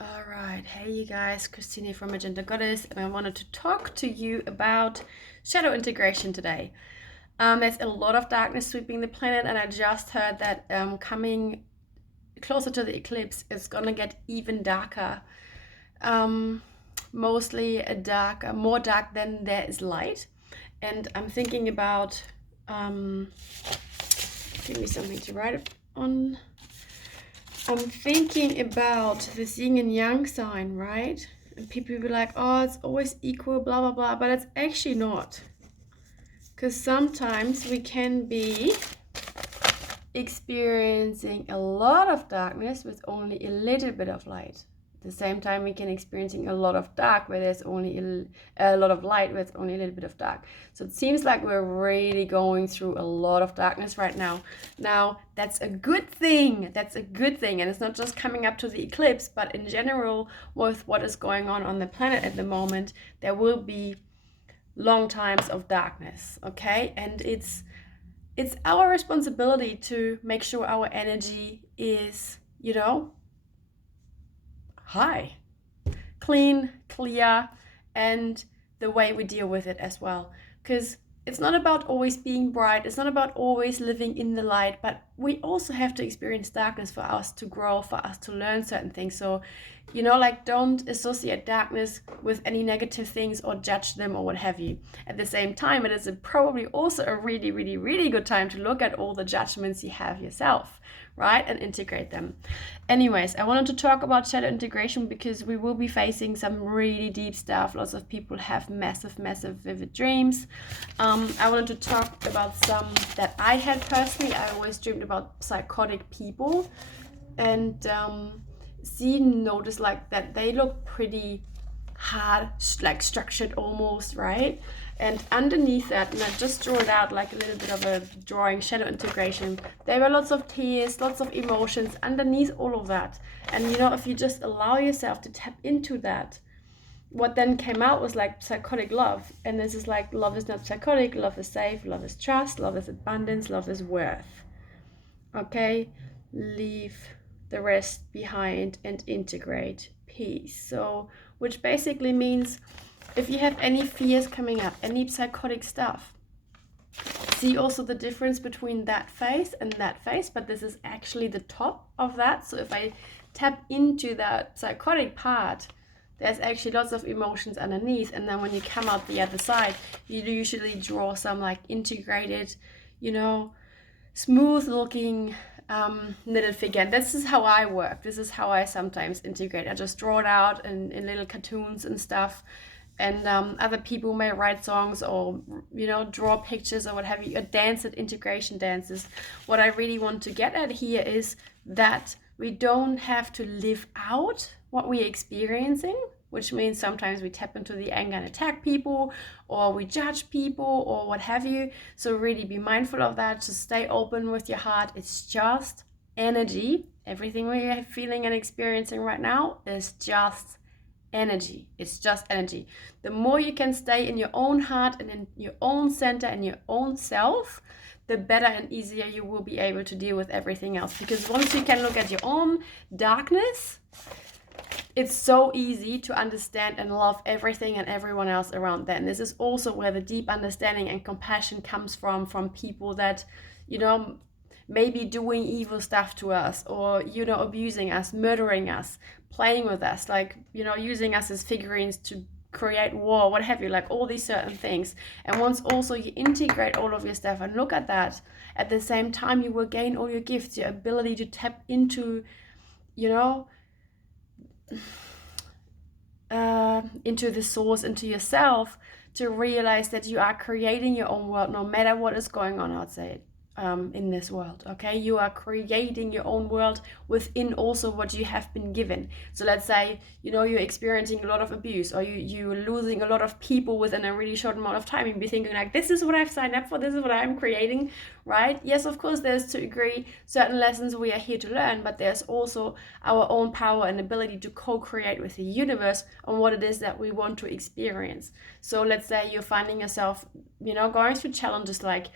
All right, hey you guys, Christine from Magenta Goddess, and I wanted to talk to you about shadow integration today. There's a lot of darkness sweeping the planet, and I just heard that coming closer to the eclipse, it's gonna get even darker. Um, Mostly a dark, more dark than there is light. And I'm thinking about, um, give me something to write on. I'm thinking about the yin and yang sign, right? And people will be like, oh, it's always equal, blah, blah, blah. But it's actually not. Because sometimes we can be experiencing a lot of darkness with only a little bit of light. At the same time, we can experiencing a lot of dark where there's only a lot of light where it's only a little bit of dark. So it seems like we're really going through a lot of darkness right now. Now, that's a good thing. That's a good thing. And it's not just coming up to the eclipse, but in general, with what is going on the planet at the moment, there will be long times of darkness, okay? And it's our responsibility to make sure our energy is, high, clean, clear, and the way we deal with it as well. Because it's not about always being bright, it's not about always living in the light, but we also have to experience darkness for us to grow, for us to learn certain things. So, like don't associate darkness with any negative things or judge them or what have you. At the same time, it is probably also a really, really, really good time to look at all the judgments you have yourself, right? And integrate them. Anyways, I wanted to talk about shadow integration because we will be facing some really deep stuff. Lots of people have massive, massive vivid dreams. I wanted to talk about some that I had personally. I always dreamed about psychotic people, and noticed like that they look pretty hard, like structured almost, right? And underneath that, and I just drew it out like a little bit of a drawing, shadow integration, there were lots of tears, lots of emotions underneath all of that. And if you just allow yourself to tap into that, what then came out was like psychotic love. And this is like, love is not psychotic, love is safe, love is trust, love is abundance, love is worth. Okay, leave the rest behind and integrate peace. So, which basically means if you have any fears coming up, any psychotic stuff, see also the difference between that face and that face, but this is actually the top of that. So if I tap into that psychotic part, there's actually lots of emotions underneath, and then when you come out the other side, you usually draw some like integrated, smooth looking little figure. And this is how I work. This is how I sometimes integrate. I just draw it out in little cartoons and stuff. And other people may write songs or draw pictures or what have you, or dance at integration dances. What I really want to get at here is that we don't have to live out what we're experiencing, which means sometimes we tap into the anger and attack people, or we judge people, or what have you. So really be mindful of that. Just stay open with your heart. It's just energy. Everything we're feeling and experiencing right now is just energy. It's just energy. The more you can stay in your own heart and in your own center and your own self, the better and easier you will be able to deal with everything else. Because once you can look at your own darkness, it's so easy to understand and love everything and everyone else around that. And this is also where the deep understanding and compassion comes from people that, maybe doing evil stuff to us, or, abusing us, murdering us, playing with us, like, using us as figurines to create war, what have you, like all these certain things. And once also you integrate all of your stuff and look at that, at the same time, you will gain all your gifts, your ability to tap into the source, into yourself, to realize that you are creating your own world no matter what is going on outside. In this world, okay, you are creating your own world within also what you have been given. So let's say you're experiencing a lot of abuse, or you're losing a lot of people within a really short amount of time. You'll be thinking like, this is what I've signed up for, this is what I'm creating, right? Yes, of course, there's to agree certain lessons we are here to learn, but there's also our own power and ability to co-create with the universe on what it is that we want to experience. So let's say you're finding yourself going through challenges like,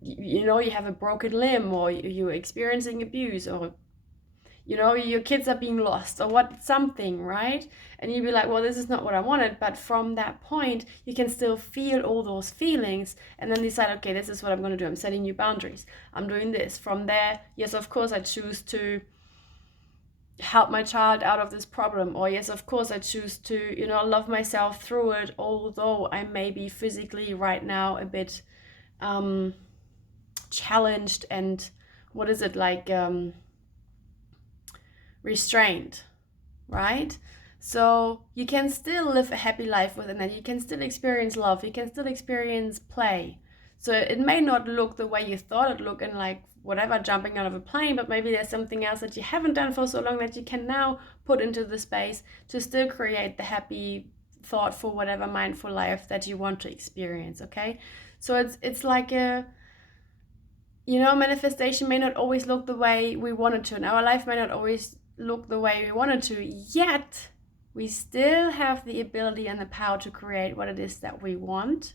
you have a broken limb, or you're experiencing abuse, or your kids are being lost or what, something, right? And you'd be like, well, this is not what I wanted. But from that point, you can still feel all those feelings and then decide, okay, this is what I'm going to do. I'm setting new boundaries. I'm doing this. From there, yes, of course, I choose to help my child out of this problem. Or yes, of course, I choose to, love myself through it, although I may be physically right now a bit challenged and what is it like restrained, right? So you can still live a happy life within that. You can still experience love. You can still experience play. So it may not look the way you thought it looked in like whatever, jumping out of a plane, but maybe there's something else that you haven't done for so long that you can now put into the space to still create the happy, thoughtful, whatever mindful life that you want to experience. Okay, so it's like a manifestation may not always look the way we wanted to, and our life may not always look the way we wanted to, yet we still have the ability and the power to create what it is that we want.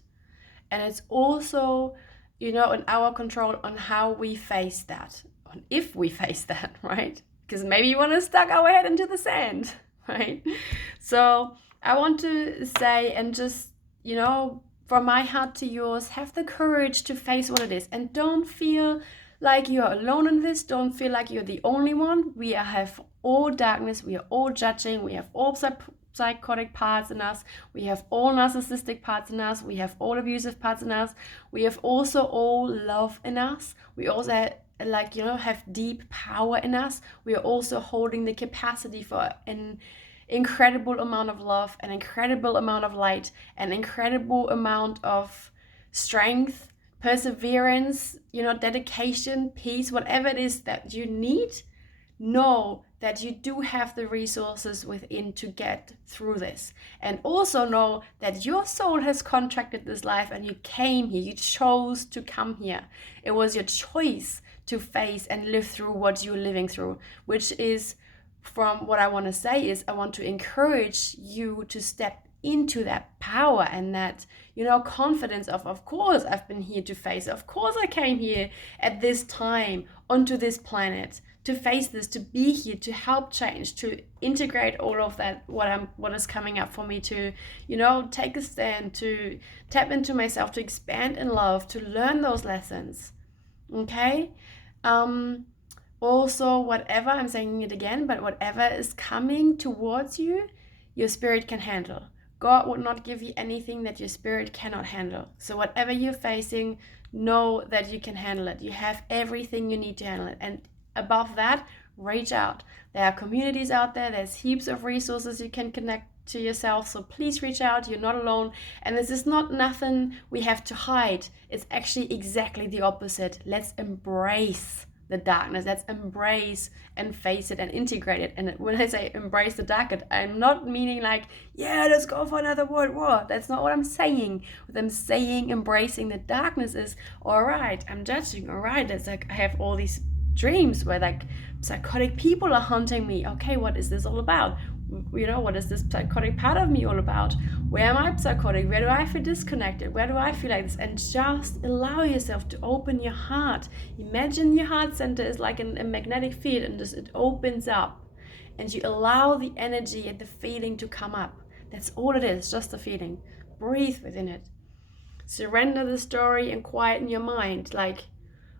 And it's also, in our control on how we face that, on if we face that, right? Because maybe you want to stuck our head into the sand, right? So I want to say, and just, from my heart to yours, have the courage to face what it is, and don't feel like you're alone in this. Don't feel like you're the only one. We have all darkness, we are all judging, we have all psychotic parts in us, we have all narcissistic parts in us, we have all abusive parts in us, we have also all love in us, we also have deep power in us. We are also holding the capacity for an incredible amount of love, an incredible amount of light, an incredible amount of strength, perseverance, dedication, peace, whatever it is that you need. Know that you do have the resources within to get through this. And also know that your soul has contracted this life and you came here, you chose to come here. It was your choice to face and live through what you're living through, which is, from what I want to say is, I want to encourage you to step into that power and that, confidence of course I've been here to face, of course I came here at this time onto this planet to face this, to be here, to help change, to integrate all of that, what is coming up for me, to, take a stand, to tap into myself, to expand in love, to learn those lessons. Okay? Also, whatever, I'm saying it again, but whatever is coming towards you, your spirit can handle. God would not give you anything that your spirit cannot handle. So whatever you're facing, know that you can handle it. You have everything you need to handle it. And above that, reach out. There are communities out there. There's heaps of resources you can connect to yourself. So please reach out. You're not alone. And this is not nothing we have to hide. It's actually exactly the opposite. Let's embrace the darkness. Let's embrace and face it and integrate it. And when I say embrace the darkness, I'm not meaning like, yeah, let's go for another world war. That's not what I'm saying. What I'm saying, embracing the darkness is, all right, I'm judging. All right, it's like I have all these dreams where like psychotic people are haunting me. Okay, what is this all about? What is this psychotic part of me all about? Where am I psychotic? Where do I feel disconnected? Where do I feel like this? And just allow yourself to open your heart. Imagine your heart center is like a magnetic field, and just it opens up, and you allow the energy and the feeling to come up. That's all it is, just a feeling. Breathe within it. Surrender the story and quieten your mind. Like,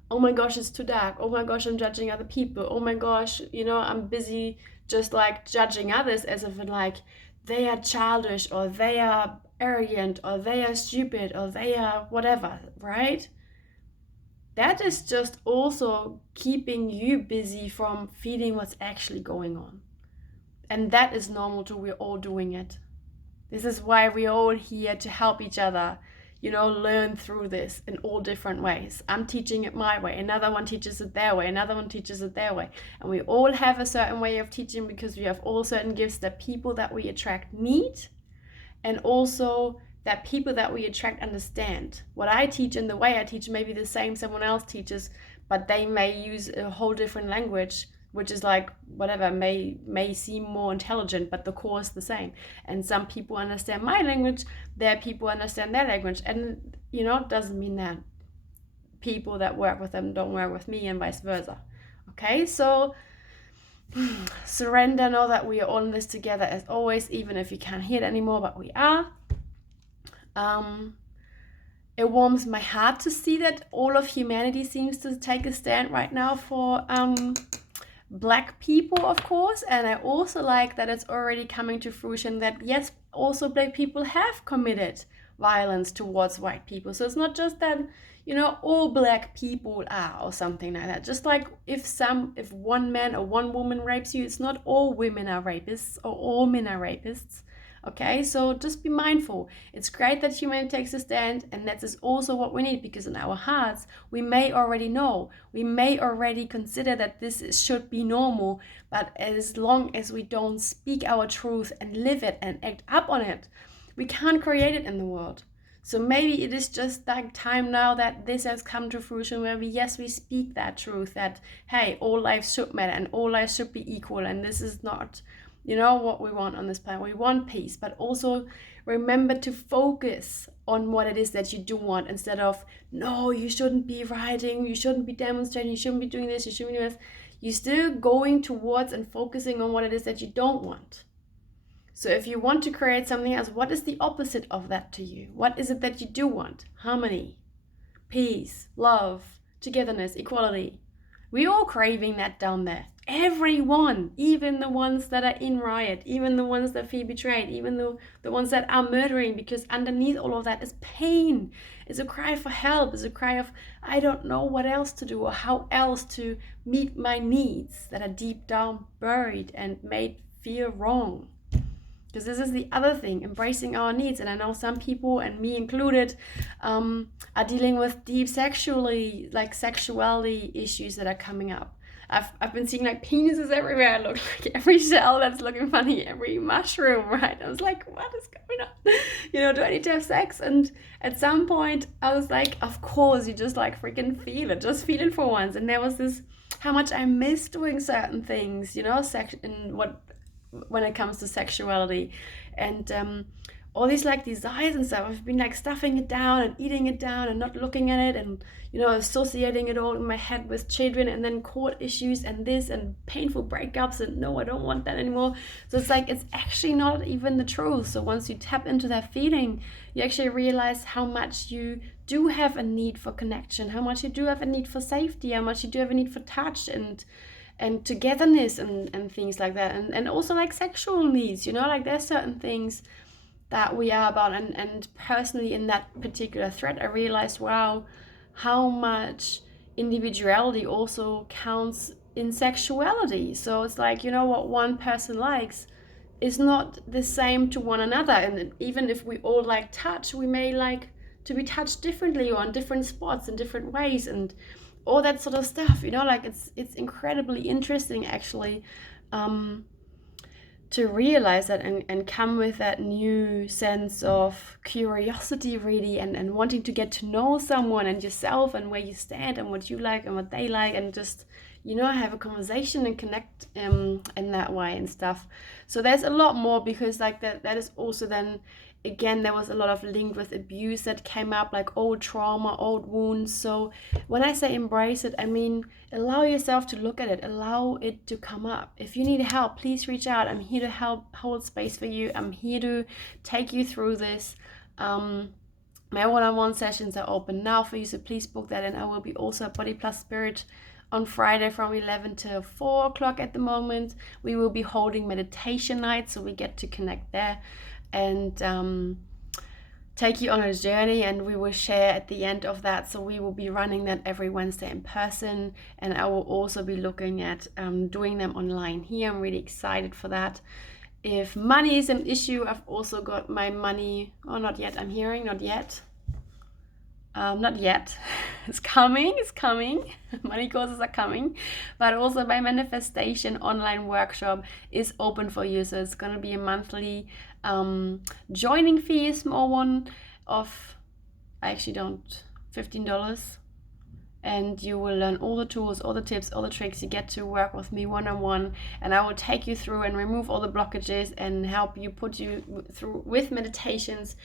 oh my gosh, it's too dark. Oh my gosh, I'm judging other people. Oh my gosh, I'm busy just like judging others as if like they are childish or they are arrogant or they are stupid or they are whatever, right? That is just also keeping you busy from feeling what's actually going on. And that is normal too. We're all doing it. This is why we're all here to help each other, learn through this in all different ways. I'm teaching it my way. Another one teaches it their way. Another one teaches it their way. And we all have a certain way of teaching because we have all certain gifts that people that we attract need, and also that people that we attract understand. What I teach and the way I teach may be the same someone else teaches, but they may use a whole different language, which is like whatever, may seem more intelligent, but the core is the same. And some people understand my language, their people understand their language, and it doesn't mean that people that work with them don't work with me and vice versa. Okay, so Surrender, know that we are all in this together as always, even if you can't hear it anymore, but we are. It warms my heart to see that all of humanity seems to take a stand right now for Black people, of course. And I also like that it's already coming to fruition that yes, also Black people have committed violence towards white people. So it's not just that, you know, all Black people are or something like that. Just like if one man or one woman rapes you, it's not all women are rapists or all men are rapists. Okay, so just be mindful. It's great that humanity takes a stand, and that is also what we need, because in our hearts we may already know, we may already consider that this should be normal, but as long as we don't speak our truth and live it and act up on it, we can't create it in the world. So maybe it is just like time now that this has come to fruition, where we speak that truth, that hey, all lives should matter and all lives should be equal, and this is not, you know, what we want on this planet. We want peace, but also remember to focus on what it is that you do want, instead of, no, you shouldn't be rioting, you shouldn't be demonstrating, you shouldn't be doing this, you shouldn't be doing this. You're still going towards and focusing on what it is that you don't want. So if you want to create something else, what is the opposite of that to you? What is it that you do want? Harmony, peace, love, togetherness, equality. We're all craving that down there. Everyone, even the ones that are in riot, even the ones that feel betrayed, even the ones that are murdering, because underneath all of that is pain. It's a cry for help. It's a cry of, I don't know what else to do or how else to meet my needs that are deep down buried and made feel wrong. Because this is the other thing, embracing our needs. And I know some people, and me included, are dealing with deep sexuality issues that are coming up. I've been seeing like penises everywhere. Look, like every shell that's looking funny, every mushroom, right? I was like, what is going on? You know, do I need to have sex? And at some point I was like, of course, you just like freaking feel it. Just feel it for once. And there was this, how much I miss doing certain things, you know, when it comes to sexuality, and all these like desires and stuff. I've been like stuffing it down and eating it down and not looking at it, and you know, associating it all in my head with children and then court issues and this and painful breakups, and no, I don't want that anymore. So it's like, it's actually not even the truth. So once you tap into that feeling, you actually realize how much you do have a need for connection, how much you do have a need for safety, how much you do have a need for touch and togetherness and things like that, and also like sexual needs, you know, like there's certain things that we are about, and personally in that particular thread I realized, wow, how much individuality also counts in sexuality. So it's like, you know, what one person likes is not the same to one another, and even if we all like touch, we may like to be touched differently or on different spots in different ways, and all that sort of stuff, you know, like it's incredibly interesting actually, to realize that and come with that new sense of curiosity really, and wanting to get to know someone and yourself and where you stand and what you like and what they like, and just, you know, have a conversation and connect in that way and stuff. So there's a lot more, because like that is also then, again, there was a lot of linked with abuse that came up, like old trauma, old wounds. So when I say embrace it, I mean allow yourself to look at it, allow it to come up. If you need help, please reach out. I'm here to help hold space for you. I'm here to take you through this. My one-on-one sessions are open now for you, so please book that. And I will be also at Body Plus Spirit on Friday from 11 to 4 o'clock at the moment. We will be holding meditation nights, so we get to connect there and take you on a journey, and we will share at the end of that. So we will be running that every Wednesday in person, and I will also be looking at doing them online here. I'm really excited for that. If money is an issue, I've also got my money, not yet, I'm hearing, not yet. It's coming. Money courses are coming, but also my manifestation online workshop is open for you. So it's going to be a monthly joining fee, a small one of, I actually don't, $15. and you will learn all the tools, all the tips, all the tricks. You get to work with me one-on-one, and I will take you through and remove all the blockages and help you put you through with meditations,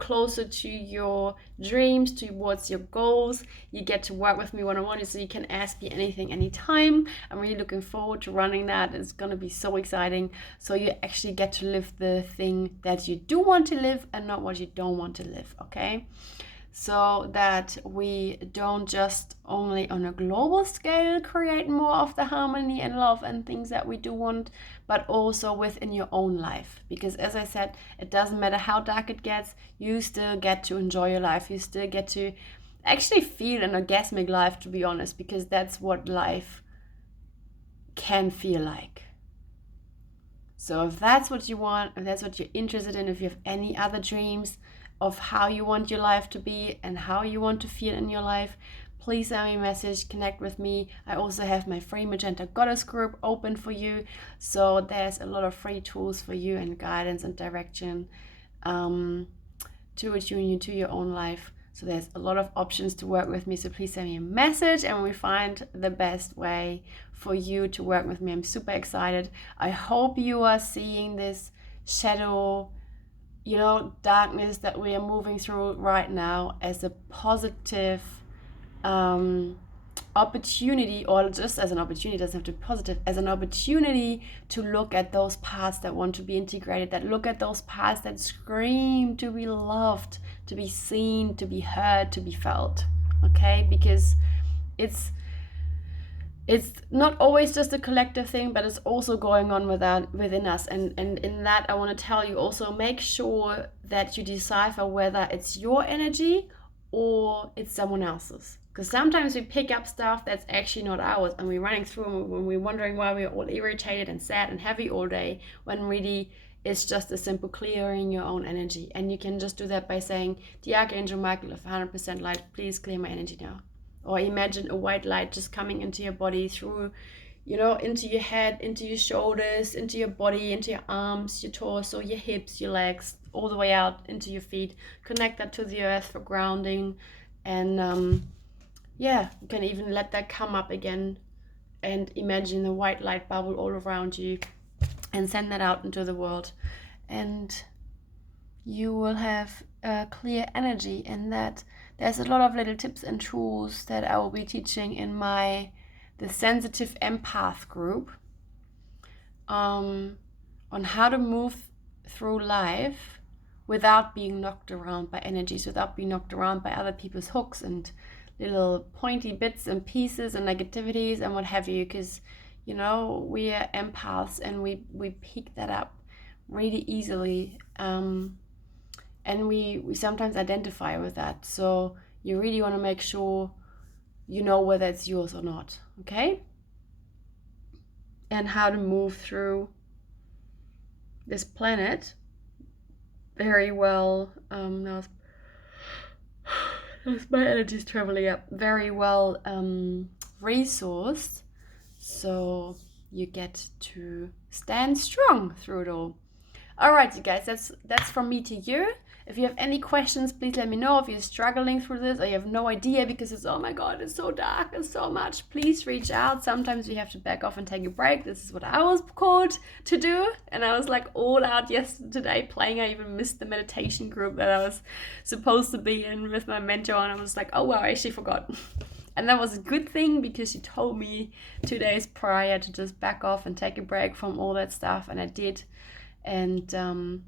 closer to your dreams, towards your goals. You get to work with me one-on-one, so you can ask me anything anytime. I'm really looking forward to running that. It's going to be so exciting. So you actually get to live the thing that you do want to live and not what you don't want to live, okay? So that we don't just only on a global scale create more of the harmony and love and things that we do want, but also within your own life. Because as I said, it doesn't matter how dark it gets, you still get to enjoy your life. You still get to actually feel an orgasmic life, to be honest, because that's what life can feel like. So if that's what you want, if that's what you're interested in, if you have any other dreams of how you want your life to be and how you want to feel in your life, please send me a message, connect with me. I also have my free Magenta Goddess group open for you. So there's a lot of free tools for you and guidance and direction to attune you to your own life. So there's a lot of options to work with me. So please send me a message and we find the best way for you to work with me. I'm super excited. I hope you are seeing this shadow, darkness that we are moving through right now as a positive opportunity, or just as an opportunity. It doesn't have to be positive, as an opportunity to look at those parts that want to be integrated, that look at those parts that scream to be loved, to be seen, to be heard, to be felt, okay? Because it's not always just a collective thing, but it's also going on within us. And in that, I want to tell you also, make sure that you decipher whether it's your energy or it's someone else's. Because sometimes we pick up stuff that's actually not ours, and we're running through and we're wondering why we're all irritated and sad and heavy all day, when really it's just a simple clearing your own energy. And you can just do that by saying, the Archangel Michael of 100% light, please clear my energy now. Or imagine a white light just coming into your body through, into your head, into your shoulders, into your body, into your arms, your torso, your hips, your legs, all the way out into your feet. Connect that to the earth for grounding. And you can even let that come up again and imagine a white light bubble all around you and send that out into the world. And you will have a clear energy, and that there's a lot of little tips and tools that I will be teaching in the Sensitive Empath group on how to move through life without being knocked around by energies, without being knocked around by other people's hooks and little pointy bits and pieces and negativities and what have you. Because we are empaths and we pick that up really easily, and we sometimes identify with that. So you really want to make sure you know whether it's yours or not, okay? And how to move through this planet very well. Now my energy's traveling up. Very well resourced, so you get to stand strong through it all. All right, you guys, that's from me to you. If you have any questions, please let me know. If you're struggling through this or you have no idea because it's, oh my God, it's so dark and so much, please reach out. Sometimes we have to back off and take a break. This is what I was called to do. And I was like all out yesterday playing. I even missed the meditation group that I was supposed to be in with my mentor. And I was like, oh, wow, I actually forgot. And that was a good thing because she told me 2 days prior to just back off and take a break from all that stuff. And I did. And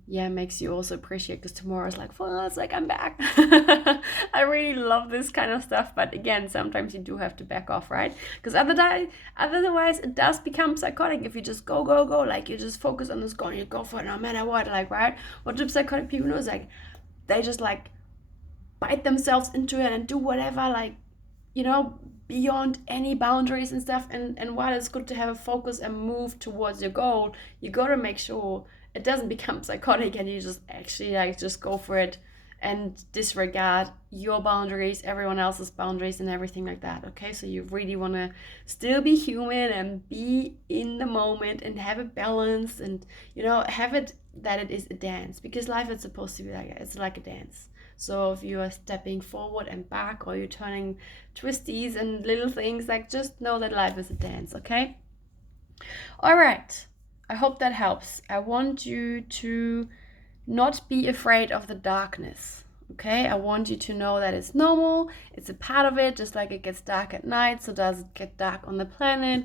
it makes you also appreciate, because tomorrow is like, well, it's like I'm back. I really love this kind of stuff, but again, sometimes you do have to back off, right? Because otherwise it does become psychotic if you just go, like you just focus on this goal and you go for it no matter what, like, right? What do psychotic people do is like they just like bite themselves into it and do whatever, like, beyond any boundaries and stuff. And while it's good to have a focus and move towards your goal, you got to make sure it doesn't become psychotic and you just actually like just go for it and disregard your boundaries, everyone else's boundaries and everything like that, okay? So you really want to still be human and be in the moment and have a balance and, have it that it is a dance, because life is supposed to be like, it's like a dance. So if you are stepping forward and back, or you're turning twisties and little things, like just know that life is a dance, okay? All right. I hope that helps. I want you to not be afraid of the darkness. Okay, I want you to know that it's normal, it's a part of it, just like it gets dark at night, so does it get dark on the planet.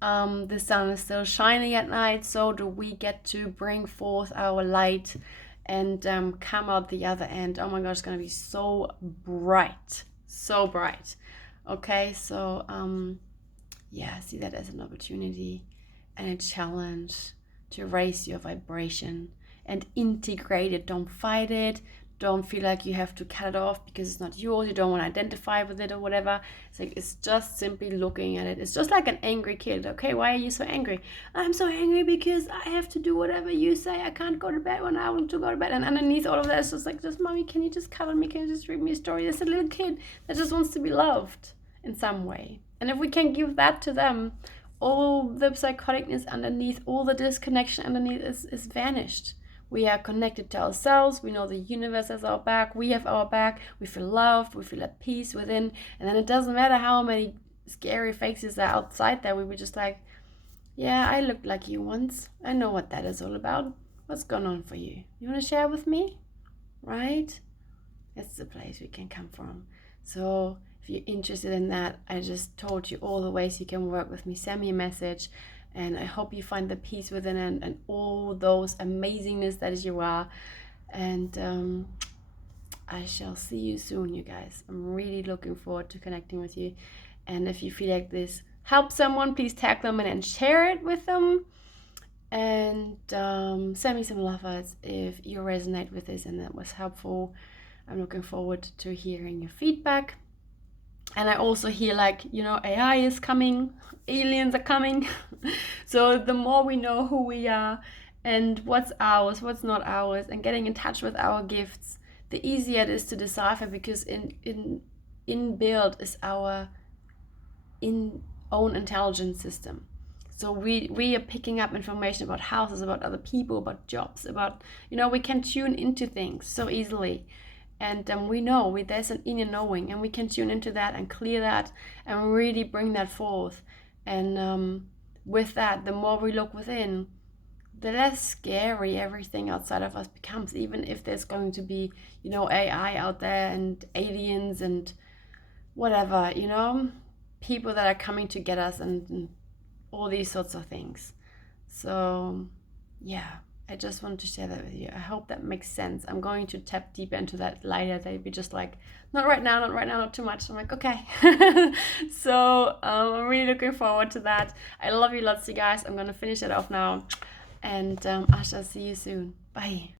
The sun is still shining at night, so do we get to bring forth our light and come out the other end. Oh my gosh, it's gonna be so bright, so bright. Okay, so yeah, see that as an opportunity and a challenge to raise your vibration and integrate it. Don't fight it. Don't feel like you have to cut it off because it's not yours. You don't want to identify with it or whatever. It's like, it's just simply looking at it. It's just like an angry kid. Okay, why are you so angry? I'm so angry because I have to do whatever you say. I can't go to bed when I want to go to bed. And underneath all of that, it's just like, just mommy, can you just cuddle me? Can you just read me a story? There's a little kid that just wants to be loved in some way. And if we can give that to them, all the psychoticness underneath, all the disconnection underneath is vanished. We are connected to ourselves. We know the universe has our back. We have our back. We feel loved. We feel at peace within. And then it doesn't matter how many scary faces are outside there. We were just like, yeah, I looked like you once. I know what that is all about. What's going on for you? You want to share with me? Right? That's the place we can come from. So if you're interested in that, I just told you all the ways you can work with me. Send me a message. And I hope you find the peace within and all those amazingness that you are. And I shall see you soon, you guys. I'm really looking forward to connecting with you. And if you feel like this helps someone, please tag them and share it with them. And send me some love hearts if you resonate with this and that was helpful. I'm looking forward to hearing your feedback. And I also hear, like, AI is coming, aliens are coming. So the more we know who we are and what's ours, what's not ours, and getting in touch with our gifts, the easier it is to decipher, because in build is our own intelligence system. So we are picking up information about houses, about other people, about jobs, about, we can tune into things so easily. And we know there's an inner knowing, and we can tune into that and clear that and really bring that forth. And with that, the more we look within, the less scary everything outside of us becomes, even if there's going to be, AI out there and aliens and whatever, people that are coming to get us and all these sorts of things. So, yeah. I just wanted to share that with you. I hope that makes sense. I'm going to tap deeper into that later. They'd be just like, not right now, not too much. I'm like, okay. So I'm really looking forward to that. I love you lots, you guys. I'm going to finish it off now. And I shall see you soon. Bye.